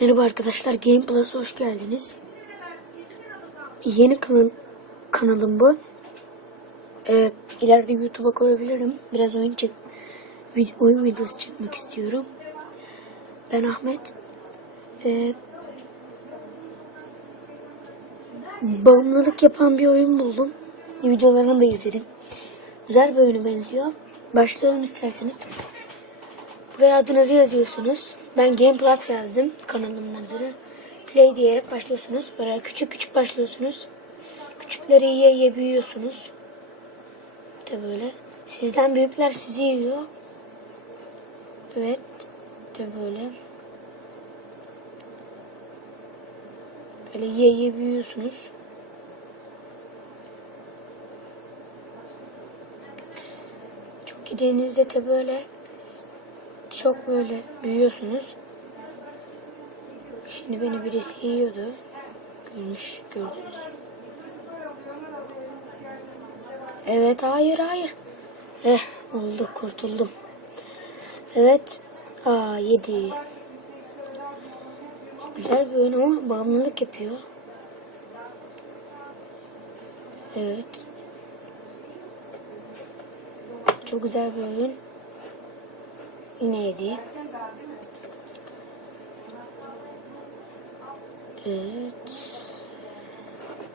Merhaba arkadaşlar, Game Plus'a hoş geldiniz. Yeni kanal, kanalım bu. Ee, ileride YouTube'a koyabilirim. Biraz oyun çek, vid- oyun videosu çekmek istiyorum. Ben Ahmet. Ee, bağımlılık yapan bir oyun buldum. Videolarını da izledim. Güzel bir oyuna benziyor. Başlayalım isterseniz. Buraya adınızı yazıyorsunuz. Ben Game Plus yazdım kanalımın adını. Play diyerek başlıyorsunuz. Böyle küçük küçük başlıyorsunuz. Küçükleri yiye yiye büyüyorsunuz. De böyle. Sizden büyükler sizi yiyor. Evet. De böyle. Böyle yiye yiye büyüyorsunuz. Çok gideceğinizde de böyle çok böyle büyüyorsunuz. Şimdi beni birisi yiyordu. Görmüş, gördünüz. Evet, hayır, hayır. Eh, oldu, kurtuldum. Evet, aa yedi. Güzel bir oyun ama bağımlılık yapıyor. Evet. Çok güzel bir oyun. Yine yedi. Evet.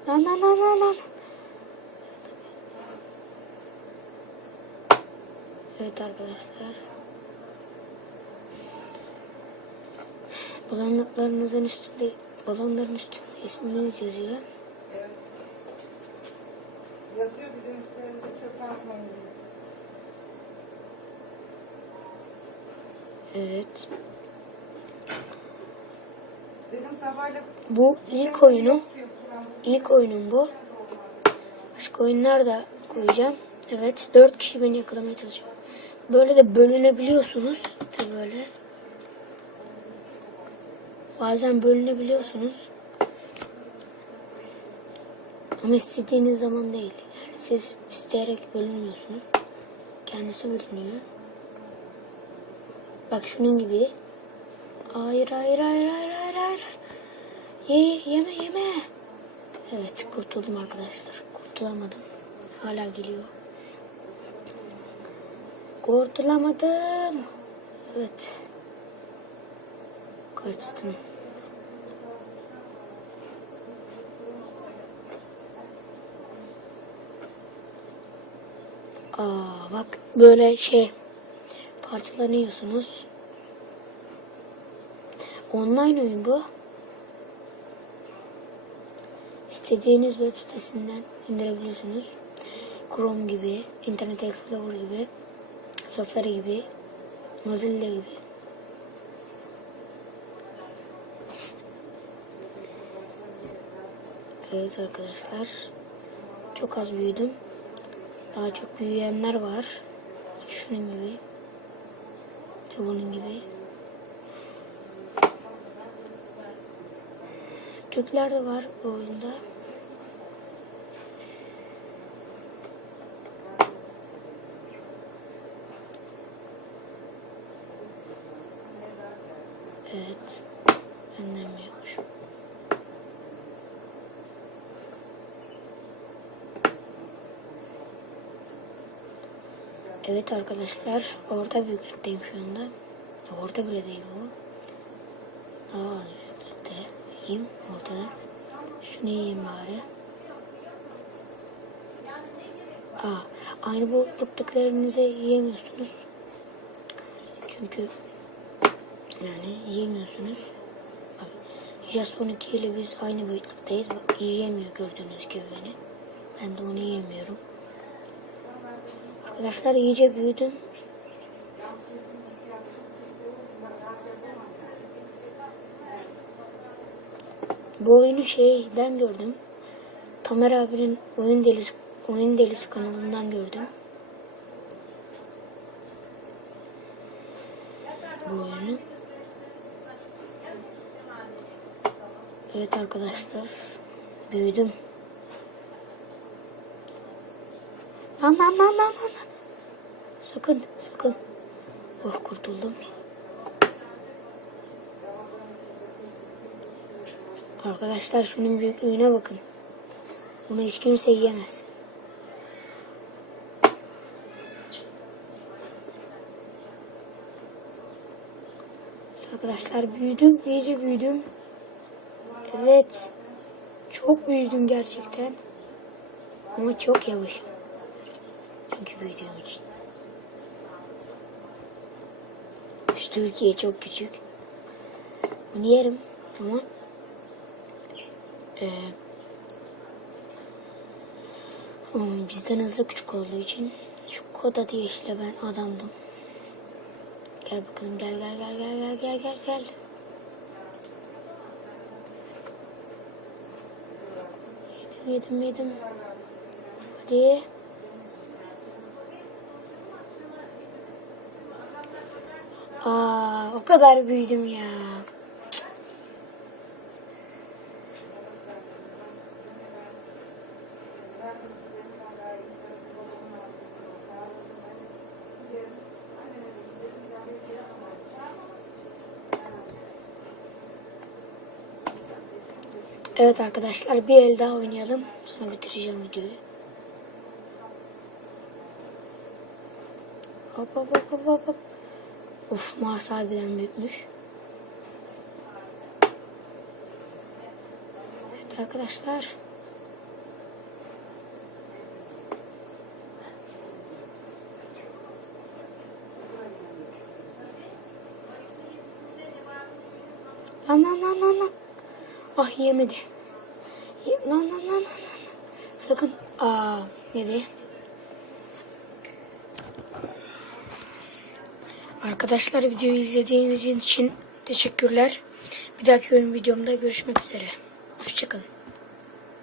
Lan lan lan lan lan. Evet arkadaşlar. Balonlarınızın üstünde, balonların üstünde isminiz yazıyor. Yazıyor bir de üstlerinde çöpe atmayın Evet. Dedim sabahla Bu ilk oyunum. İlk oyunum bu. Başka oyunlar da koyacağım. Evet, dört kişi beni yakalamaya çalışıyor. Böyle de bölünebiliyorsunuz. Böyle. Bazen bölünebiliyorsunuz. Ama istediğiniz zaman değil. Yani siz isteyerek bölünmüyorsunuz. Kendisi bölünüyor. Bak şunun gibi. Hayır, hayır, hayır, hayır, hayır, hayır. Ye, yeme, yeme. Evet kurtuldum arkadaşlar. Kurtulamadım. Hala geliyor. Kurtulamadım. Evet. Kaçtım. Aa bak böyle şey parçalanıyorsunuz. Online oyun bu. İstediğiniz web sitesinden indirebiliyorsunuz. Chrome gibi, Internet Explorer gibi, Safari gibi, Mozilla gibi. Evet arkadaşlar. Çok az büyüdüm. Daha çok büyüyenler var. Şunun gibi. De bunun gibi. Türkler de var bu oyunda. Evet. Büyükmüş. Evet arkadaşlar. Orta büyüklükteyim şu anda. Orta bile değil bu. Daha az büyüklükte. Yiyeyim ortada. Şunu yiyeyim bari. Aa, aynı boyutluktakilerinize yiyemiyorsunuz. Çünkü yani yiyemiyorsunuz. Bak, Jas 12 ile biz aynı boyutluktayız. Bak, yiyemiyor gördüğünüz gibi beni. Ben de onu yiyemiyorum. Arkadaşlar iyice büyüdüm. Bu oyunu şeyden gördüm. Tamer abinin oyun delisi, oyun delisi kanalından gördüm. Bu oyunu. Evet arkadaşlar. Büyüdüm. Lan lan lan lan lan. Sakın sakın. Oh kurtuldum. Arkadaşlar şunun büyüklüğüne bakın. Bunu hiç kimse yiyemez. Arkadaşlar büyüdüm, iyice büyüdüm. Evet. Çok büyüdüm gerçekten. Ama çok yavaşım. Çünkü büyüdüğüm için. Şu Türkiye çok küçük. Bunu yerim ama hmm, bizden hızlı küçük olduğu için şu koda yeşile ben adandım. Gel bakalım gel gel gel gel gel gel gel gel. Yedim yedim yedim. Hadi. Aa, o kadar büyüdüm ya. Evet arkadaşlar bir el daha oynayalım. Sonra bitireceğim videoyu. Hop hop hop hop hop. Of Mars harbiden büyükmüş. Evet arkadaşlar. Lan lan lan lan lan. Ah yemedi. Ye- Lan lan lan lan lan. Sakın. Aa yedi. Arkadaşlar videoyu izlediğiniz için teşekkürler. Bir dahaki oyun videomda görüşmek üzere. Hoşçakalın.